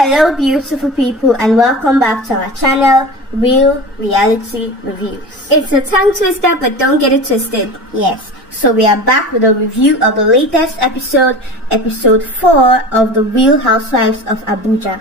Hello beautiful people, and welcome back to our channel, Real Reality Reviews. It's a tongue twister, but don't get it twisted. Yes, so we are back with a review of the latest episode 4 of the Real Housewives of Abuja.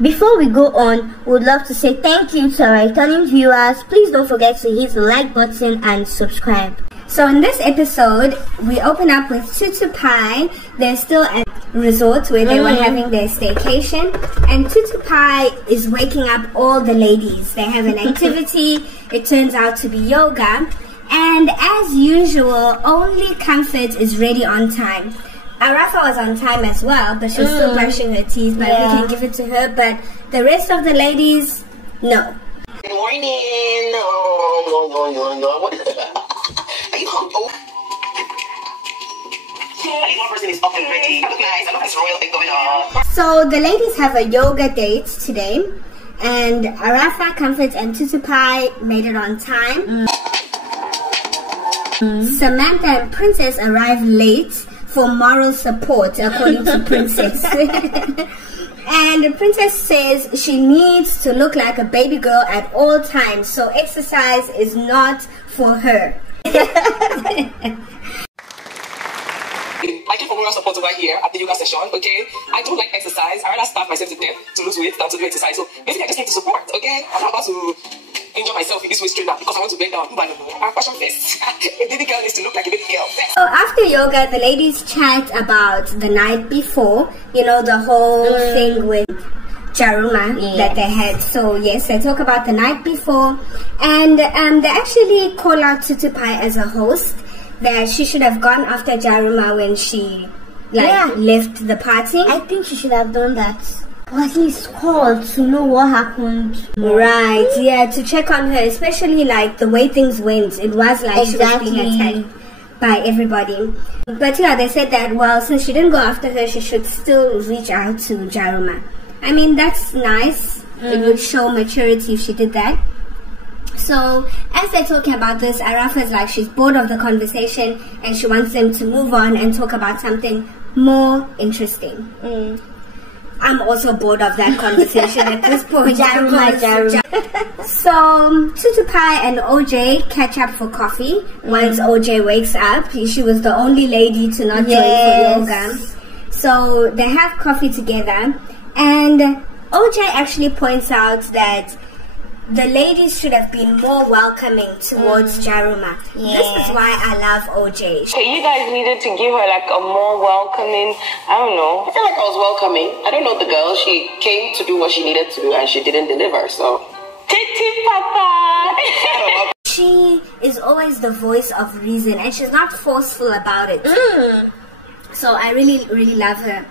Before we go on, we would love to say thank you to our returning viewers. Please don't forget to hit the like button and subscribe. So in this episode, we open up with Tutu Pie. They're still at resort where they were having their staycation, and Tutu Pie is waking up all the ladies. They have an activity. It turns out to be yoga, and as usual, only Comfort is ready on time. Arafa was on time as well, but she was still brushing her teeth, but we can give it to her. But the rest of the ladies, no. Good morning. No. What? Are you home? At least one person is up and ready. I look nice. I look this royal thing going on. So the ladies have a yoga date today, and Arafa, Comfort, and Tutu Pie made it on time. Samantha and Princess arrived late for moral support, according to Princess. And the Princess says she needs to look like a baby girl at all times, so exercise is not for her. I came for moral support over here at the yoga session, okay? I don't like exercise. I rather starve myself to death to lose weight than to do exercise. So basically, I just came to support, okay? I'm not about to enjoy myself in this waist trainer because I want to bend down. I'm fashion first. A baby girl needs to look like a baby girl first. So after yoga, the ladies chat about the night before, you know, the whole thing with Jaruma that they had. So yes, they talk about the night before, and they actually call out Tutu Pie as a host, that she should have gone after Jaruma when she left the party. I think she should have done that. Or at least called to know what happened. Right, yeah, to check on her, especially like the way things went. It was like she was being attacked by everybody. But yeah, they said that, well, since she didn't go after her, she should still reach out to Jaruma. I mean, that's nice. It would show maturity if she did that. So as they're talking about this, Arafa is like she's bored of the conversation and she wants them to move on and talk about something more interesting. I'm also bored of that conversation at this point. Jaruma. So Tutu Pie and OJ catch up for coffee once OJ wakes up. She was the only lady to not join for yoga. So they have coffee together, and OJ actually points out that the ladies should have been more welcoming towards Jaruma. This is why I love OJ. Okay, you guys needed to give her like a more welcoming, I don't know. I feel like I was welcoming. I don't know the girl. She came to do what she needed to do and she didn't deliver, so. Titi Papa! She is always the voice of reason and she's not forceful about it. So I really, really love her.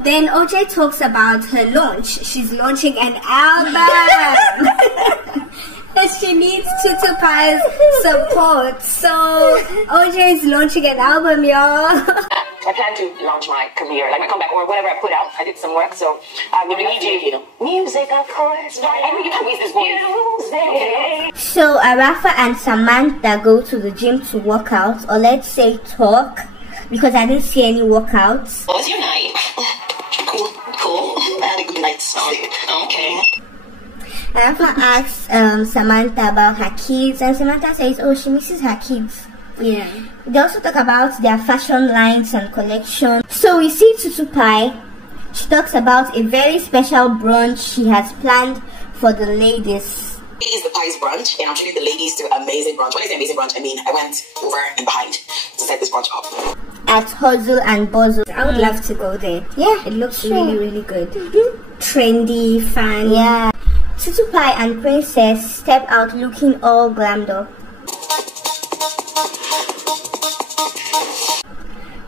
Then OJ talks about her launch. She's launching an album. And she needs Tutu Pie's support. So OJ is launching an album, y'all. I plan to launch my career, like my comeback or whatever I put out. I did some work, so I really need you. Music, of course. I mean, you can't waste this voice. So Arafa and Samantha go to the gym to work out, or let's say talk, because I didn't see any workouts. What was your night? Cool. I had a good night's sleep. Okay. Arafa asks Samantha about her kids, and Samantha says, oh, she misses her kids. Yeah. They also talk about their fashion lines and collection. So we see Tutu Pie. She talks about a very special brunch she has planned for the ladies. It is the Pie's brunch, and I'm treating the ladies to amazing brunch. When I say amazing brunch, I mean I went over and behind to set this brunch up. At Hustle and Bustle. I would love to go there. Yeah, it looks really, really good. Trendy, fun. Yeah. Tutu Pie and Princess step out looking all glammed up.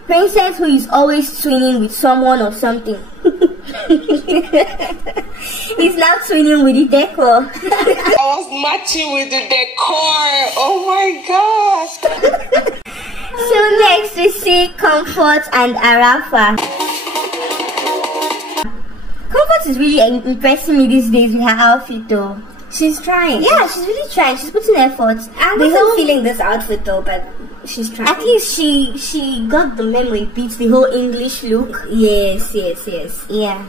Princess, who is always twinning with someone or something, is now twinning with the decor. I was matching with the decor. Oh my gosh. So next we see Comfort and Arafa. Comfort is really impressing me these days with her outfit though. She's trying. Yeah, she's really trying. She's putting effort. I wasn't feeling this outfit though, but she's trying. At least she got the memo. It beats the whole English look. Yes. Yeah.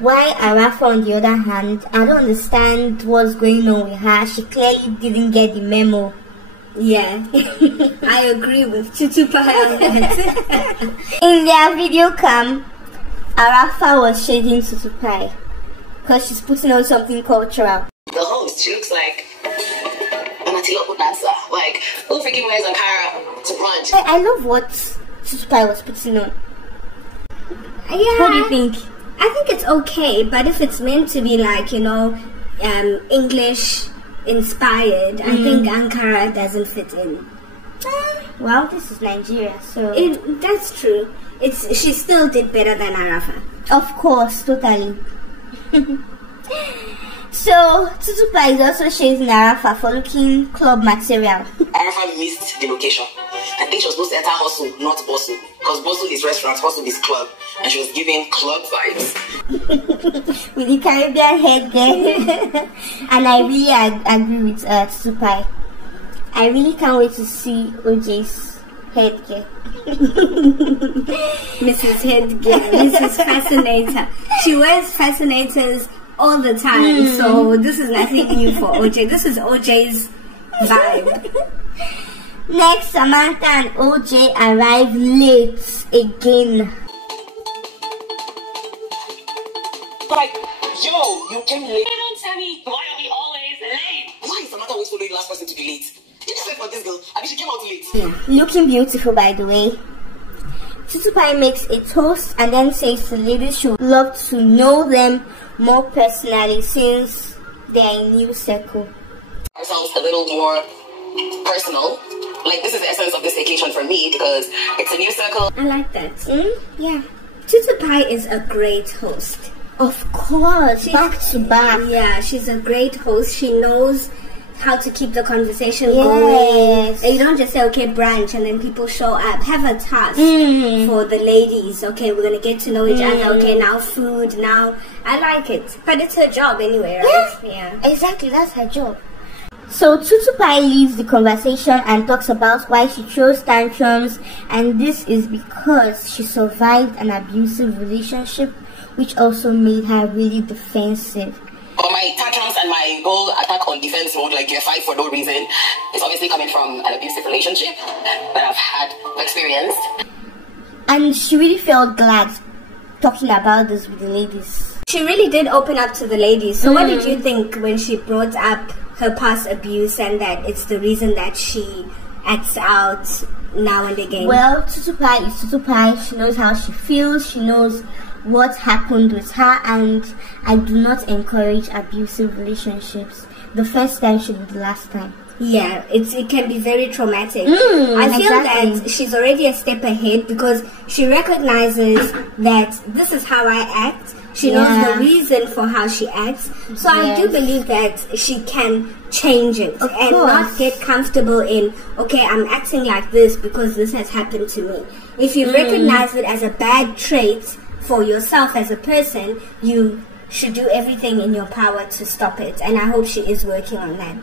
Why Arafa, on the other hand, I don't understand what's going on with her. She clearly didn't get the memo. Yeah, I agree with Tutupai on that. In their video cam, Arafa was shading Tutupai because she's putting on something cultural. The host, she looks like a Matilo dancer. Like, who freaking wears Ankara to brunch? I love what Tutupai was putting on. Yeah. What do you think? I think it's okay, but if it's meant to be like, you know, English inspired, I think Ankara doesn't fit in. Well, this is Nigeria, so that's true. She still did better than Arafa. of course, totally. So Tutupa is also chasing Arafa for looking club material. Arafa missed the location. I think she was supposed to enter hustle, not bustle. Because bustle is restaurant, hustle is club. And she was giving club vibes. With the Caribbean head there. And I really agree with Tutupa. I really can't wait to see OJ's headgear. Mrs. Headgear, Mrs. Fascinator. She wears fascinators all the time, so this is nothing new for OJ. This is OJ's vibe. Next, Samantha and OJ arrive late again. Like, yo, you came late. Don't tell me why are we always late? Why is Samantha always following the last person to be late? Did you wait for this girl? I mean, she came out late. Yeah. Looking beautiful, by the way. Tutupai makes a toast and then says the ladies should love to know them more personally since they are in new circle. Ourselves a little more personal. Like, this is the essence of this vacation for me because it's a new circle. I like that. Yeah. Tutupai is a great host. Of course, back to back. Yeah, she's a great host. She knows how to keep the conversation Yes. going. And you don't just say, okay, brunch, and then people show up. Have a task for the ladies. Okay, we're going to get to know each other. Okay, now food, now. I like it. But it's her job anyway, right? Yeah. Exactly, that's her job. So Tutupai leaves the conversation and talks about why she throws tantrums, and this is because she survived an abusive relationship, which also made her really defensive. But my tantrums and my whole attack on defense mode, like you're fight for no reason, is obviously coming from an abusive relationship that I've had experienced. And she really felt glad talking about this with the ladies. She really did open up to the ladies. So what did you think when she brought up her past abuse and that it's the reason that she acts out now and again? Well, Tutupai is Tutupai. She knows how she feels. She knows what happened with her, and I do not encourage abusive relationships. The first time should be the last time. Yeah, it can be very traumatic. I feel exactly. that she's already a step ahead because she recognizes that this is how I act. She knows the reason for how she acts. So I do believe that she can change it and not get comfortable in, okay, I'm acting like this because this has happened to me. If you recognize it as a bad trait for yourself as a person, you should do everything in your power to stop it. And I hope she is working on that.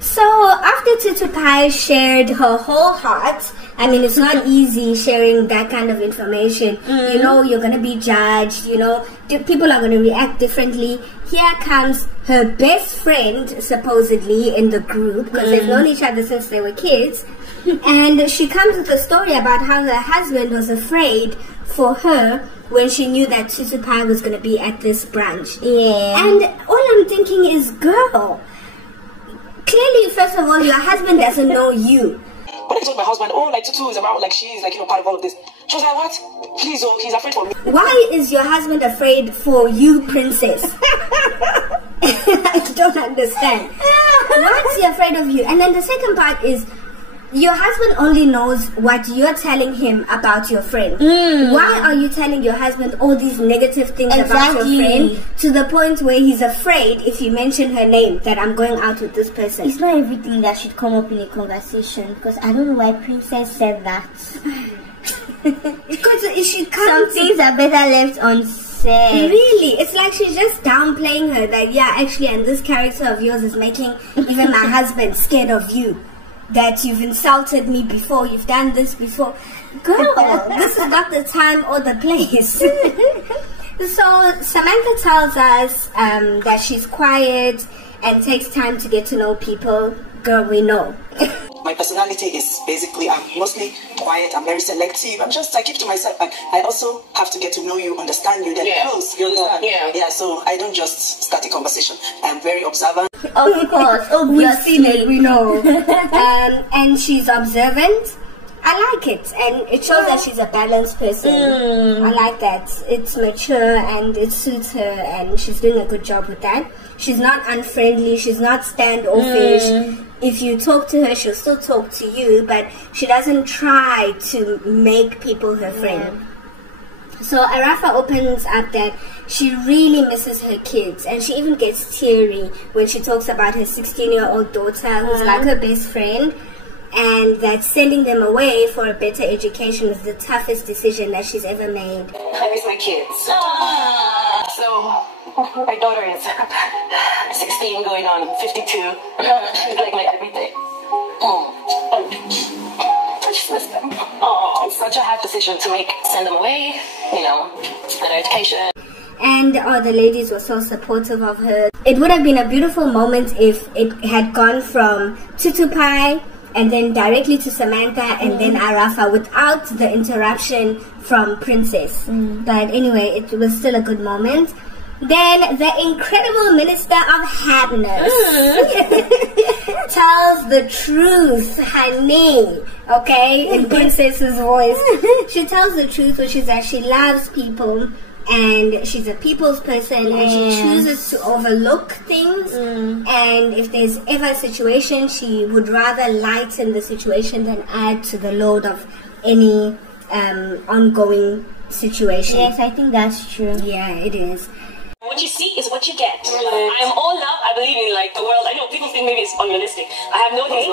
So after Tutupai shared her whole heart, I mean, it's not easy sharing that kind of information. You know, you're going to be judged, you know, people are going to react differently. Here comes her best friend, supposedly, in the group, because they've known each other since they were kids. And she comes with a story about how her husband was afraid for her when she knew that Tutupai was going to be at this brunch. Yeah. And all I'm thinking is, girl, clearly, first of all, your husband doesn't know you. When I told my husband, oh, like Tutu is around, like she's like, you know, part of all of this. She was like, what? Please, oh, he's afraid for me. Why is your husband afraid for you, princess? I don't understand. Why is he afraid of you? And then the second part is, your husband only knows what you're telling him about your friend. Why are you telling your husband all these negative things about your friend to the point where he's afraid if you mention her name that I'm going out with this person? It's not everything that should come up in a conversation, because I don't know why Princess said that. Because it should come. Some things are better left unsaid. Really? It's like she's just downplaying her that, yeah, actually, and this character of yours is making even my husband scared of you. That you've insulted me before, you've done this before. Girl, this is not the time or the place. So Samantha tells us that she's quiet and takes time to get to know people. Girl, we know. My personality is basically, I'm mostly quiet, I'm very selective, I keep to myself, and I also have to get to know you, understand you, then close, you understand? Yeah, so I don't just start a conversation, I'm very observant. Of course, obviously. We know. And she's observant. I like it, and it shows that she's a balanced person. I like that. It's mature and it suits her, and she's doing a good job with that. She's not unfriendly, she's not standoffish. If you talk to her, she'll still talk to you, but she doesn't try to make people her friend. So Arafa opens up that she really misses her kids, and she even gets teary when she talks about her 16-year-old daughter who's like her best friend, and that sending them away for a better education is the toughest decision that she's ever made. I miss my kids. So my daughter is 16 going on 52. She's like my everything. I just miss them. It's such a hard decision to make. Send them away, better education. And the ladies were so supportive of her. It would have been a beautiful moment if it had gone from Tutu Pie and then directly to Samantha and then Arafa without the interruption from Princess. But anyway, it was still a good moment. Then the incredible Minister of Happiness tells the truth, honey, okay, in Princess's voice. She tells the truth, which is that she loves people and she's a people's person, and she chooses to overlook things, and if there's ever a situation, she would rather lighten the situation than add to the load of any ongoing situation. Yes, I think that's true. Yeah, it is. What you see is what you get. I am all love. I believe in the world. I know people think maybe it's unrealistic. I have no hate.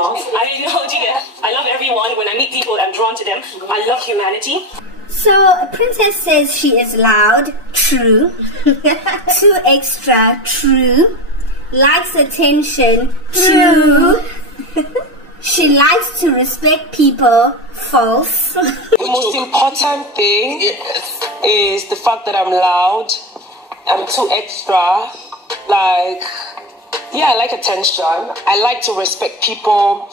I love everyone. When I meet people, I'm drawn to them. I love humanity. So Princess says she is loud, true. Too extra, true. Likes attention, true. She likes to respect people, false. The most important thing is the fact that I'm loud. I'm too extra. I like attention. I like to respect people,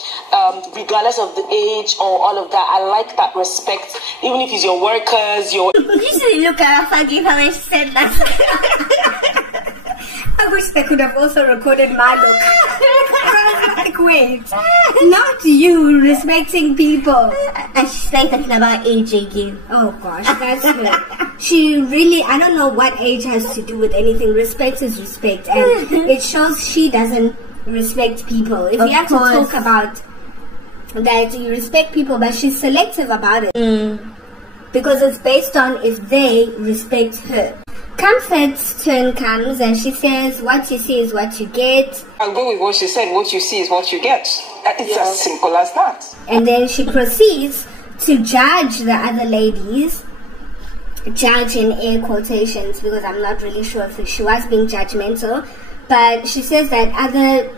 regardless of the age or all of that. I like that respect, even if it's your workers, your... You should look at Rafa give her when she said that. I wish they could have also recorded my look. I was like, wait, not you respecting people. And she's like talking about age again. Oh gosh, that's her. She really, I don't know what age has to do with anything. Respect is respect, and it shows she doesn't respect people. If you have to talk about that, you respect people, but she's selective about it. Because it's based on if they respect her. Comfort's turn comes and she says, what you see is what you get. I'll go with what she said, what you see is what you get. It's as simple as that. And then she proceeds to judge the other ladies. Judge in air quotations, because I'm not really sure if she was being judgmental. But she says that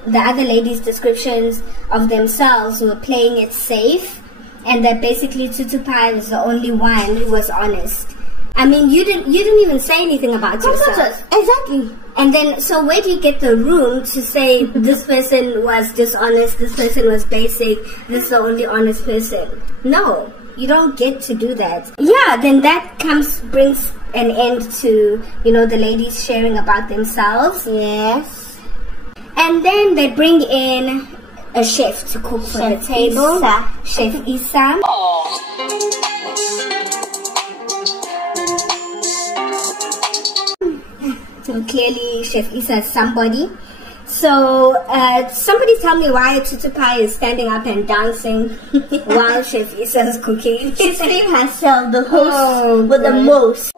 the other ladies' descriptions of themselves were playing it safe, and that basically Tutu Pie was the only one who was honest. I mean, you didn't even say anything about yourself. Exactly. And then, so where do you get the room to say this person was dishonest, this person was basic, this is the only honest person? No, you don't get to do that. Yeah, then that brings an end to, the ladies sharing about themselves. Yes. And then they bring in a chef to cook for the table. Chef Issa. So clearly Chef Issa is somebody. So somebody tell me why Tutu Pie is standing up and dancing while Chef Issa is cooking. She's feeling herself the host with the most.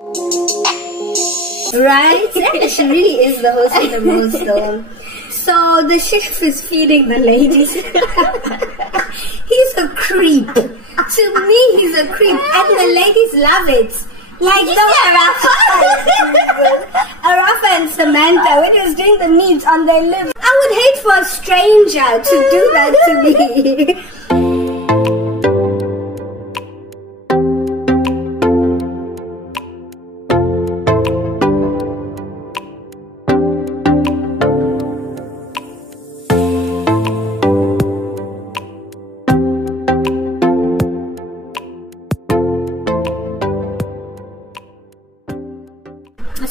Right? Yeah, she really is the host with the most though. So the chef is feeding the ladies. He's a creep. To me, he's a creep. And the ladies love it. Like Arafa and Samantha, when he was doing the meat on their lips. I would hate for a stranger to do that to me.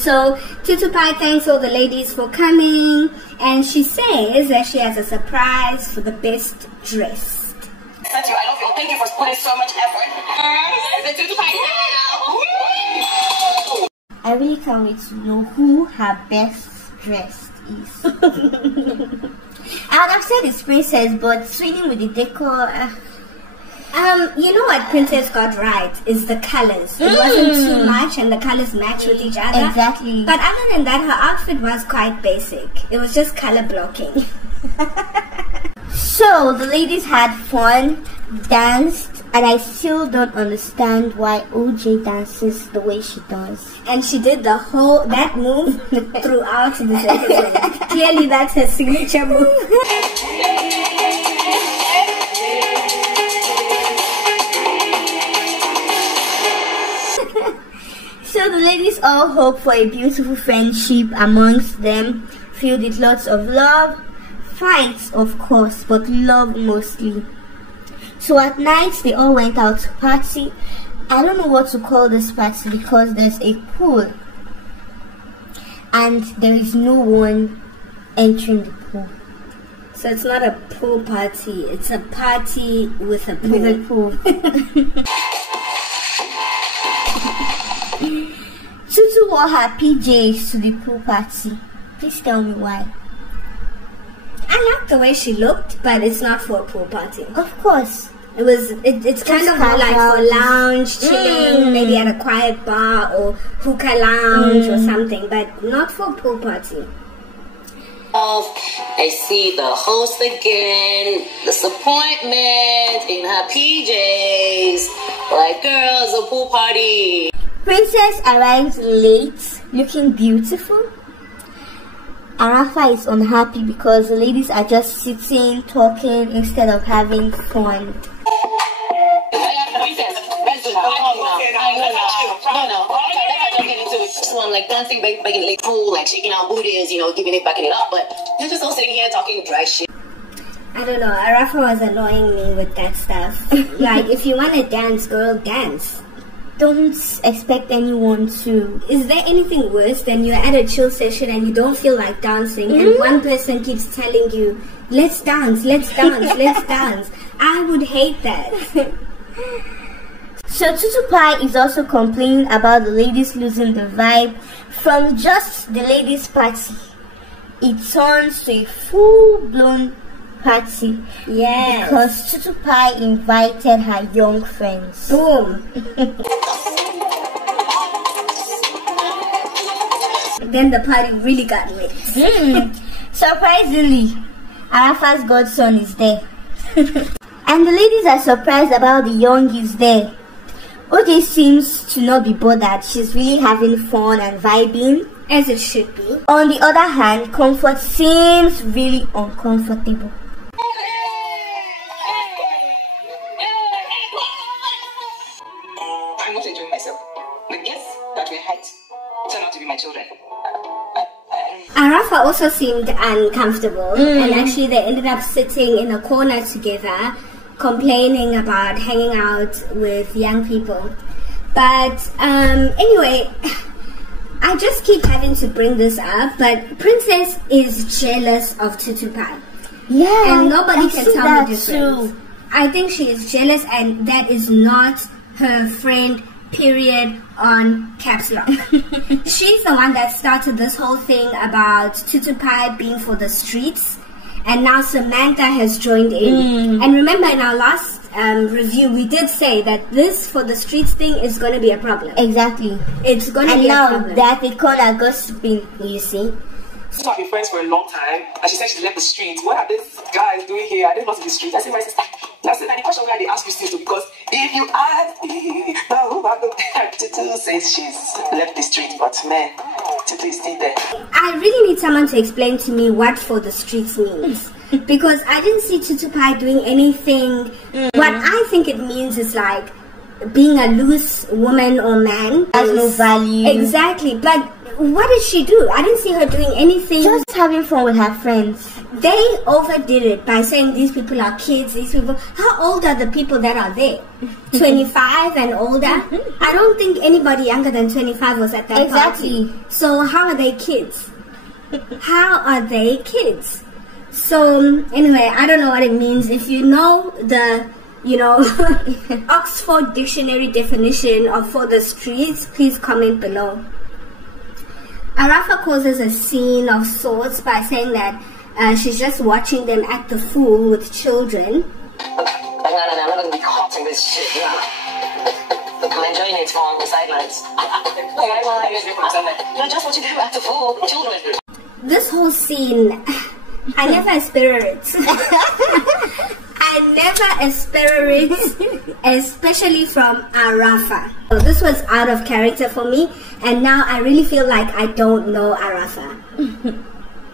So Tutu Pie thanks all the ladies for coming, and she says that she has a surprise for the best dressed. Thank you, I love you. Thank you for putting so much effort. The Tutu Pie now. I really can't wait to know who her best dressed is. I would have said it's Princess, but swinging with the decor. You know what Princess got right is the colors. It wasn't too much, and the colors match with each other. Exactly. But other than that, her outfit was quite basic. It was just color blocking. So the ladies had fun, danced, and I still don't understand why OJ dances the way she does. And she did that move throughout this episode. Clearly, that's her signature move. So the ladies all hope for a beautiful friendship amongst them, filled with lots of love, fights of course, but love mostly. So at night they all went out to party. I don't know what to call this party because there's a pool and there is no one entering the pool. So it's not a pool party, it's a party with a pool. With a pool. Tutu wore her PJs to the pool party. Please tell me why. I like the way she looked, but it's not for a pool party. Of course. It's kind of more like for lounge, chilling, maybe at a quiet bar or hookah lounge or something, but not for a pool party. I see the host again, disappointment in her PJs. Like, girls, a pool party. Princess arrived late, looking beautiful. Arafa is unhappy because the ladies are just sitting, talking instead of having fun. So I'm like dancing, making late pool, like shaking our booties, you know, giving it, backing it up, but they're just all sitting here talking dry shit. I don't know, Arafa was annoying me with that stuff. Like, if you want to dance, girl, dance. Don't expect anyone to. Is there anything worse than you're at a chill session and you don't feel like dancing and one person keeps telling you, let's dance, let's dance, let's dance? I would hate that. So Tutu Pie is also complaining about the ladies losing the vibe. From just the ladies' party, it turns to a full-blown party. Yes. Because Tutu Pie invited her young friends. Boom. Then the party really got lit. Surprisingly, Arafa's godson is there. And the ladies are surprised about the youngies there. OJ seems to not be bothered. She's really having fun and vibing. As it should be. On the other hand, Comfort seems really uncomfortable. I'm not enjoying myself. The guests that were hyped turned out to be my children. Arafa also seemed uncomfortable, and actually they ended up sitting in a corner together, complaining about hanging out with young people. But anyway, I just keep having to bring this up, but Princess is jealous of Tutu Pie. Yeah, and nobody can tell that the difference. Too. I think she is jealous, and that is not her friend, period, on caps lock. She's the one that started this whole thing about Tutu Pie being for the streets, and now Samantha has joined in. And remember, in our last review, we did say that this for the streets thing is going to be a problem. Exactly. It's going to be a problem. And now that they call her gossiping, you see. So I've been friends for a long time, and she said she left the streets. What are these guys doing here? I didn't want to be the streets. I said, my sister, I said, and the question where they ask you still to, because if you ask me, Tutu says she's left the streets, but man, Tutu is still there. I really need someone to explain to me what for the streets means. Because I didn't see Tutu Pie doing anything. What I think it means is like being a loose woman or man. Has no value. Exactly. But what did she do? I didn't see her doing anything. Just having fun with her friends. They overdid it by saying these people are kids, these people. How old are the people that are there? 25 and older? I don't think anybody younger than 25 was at that party. So how are they kids? How are they kids? So anyway, I don't know what it means. If you know the, Oxford Dictionary definition of for the streets, please comment below. Arafa causes a scene of sorts by saying that she's just watching them act the fool with children. I'm not going to be caught in this shit. I'm enjoying it from the sidelines. You're just watching them act the fool with children. This whole scene, I never experienced. I never experienced, especially from Arafa. So this was out of character for me, and now I really feel like I don't know Arafa.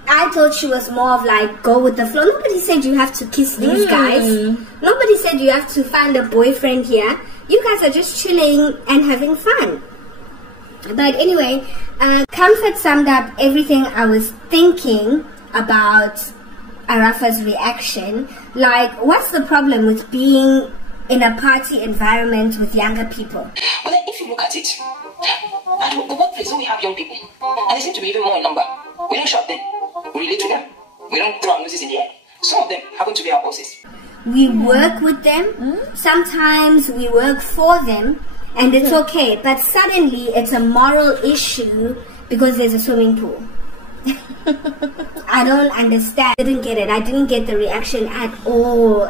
I thought she was more of like go with the flow. Nobody said you have to kiss these guys. Nobody said you have to find a boyfriend here. You guys are just chilling and having fun. But anyway, Comfort summed up everything I was thinking about Arafa's reaction. Like, what's the problem with being in a party environment with younger people? But then if you look at it, at the workplace, we have young people, and they seem to be even more in number. We don't shop them. We relate to them. We don't throw our noses in the air. Some of them happen to be our bosses. We work with them. Sometimes we work for them, and it's okay. But suddenly, it's a moral issue because there's a swimming pool. I don't understand. I didn't get it. I didn't get the reaction at all.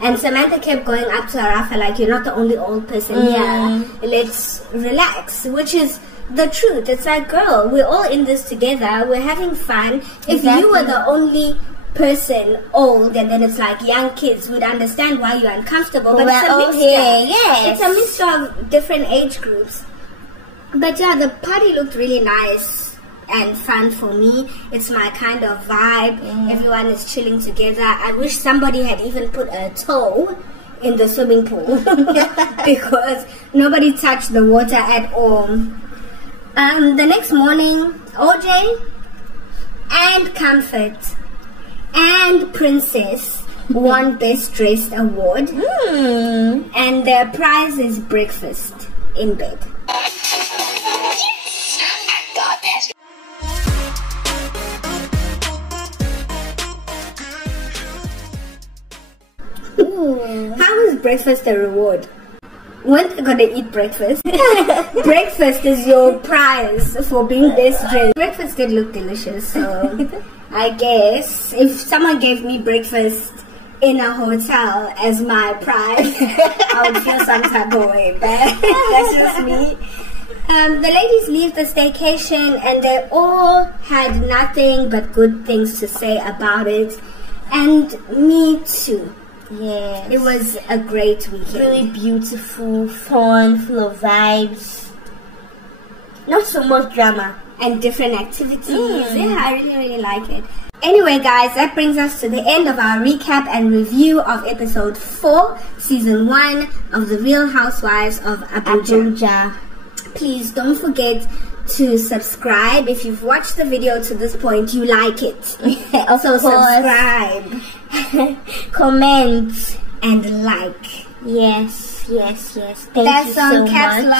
And Samantha kept going up to Arafa like, you're not the only old person here. Let's relax, which is the truth. It's like, girl, we're all in this together. We're having fun. If you were the only person old and then it's like young kids, we'd understand why you're uncomfortable. But it's a mixture. It's a mixture of different age groups. But yeah, the party looked really nice and fun for me. It's my kind of vibe. Everyone is chilling together. I wish somebody had even put a toe in the swimming pool because nobody touched the water at all. The next morning, OJ and Comfort and Princess won Best Dressed Award, and their prize is breakfast in bed. How is breakfast a reward? When are you gonna eat breakfast? Breakfast is your prize for being best dressed. Breakfast did look delicious, so I guess if someone gave me breakfast in a hotel as my prize, I would feel some type of way, but that's just me. The ladies leave the staycation and they all had nothing but good things to say about it, and me too. Yes. It was a great weekend. Really beautiful, fun, full of vibes. Not so much drama. And different activities. Yeah, I really like it. Anyway, guys, that brings us to the end of our recap and review of episode 4, season 1 of The Real Housewives of Abuja. Please don't forget to subscribe. If you've watched the video to this point, you like it. So subscribe. Comment and like. Yes. Thank That's you so on caps much.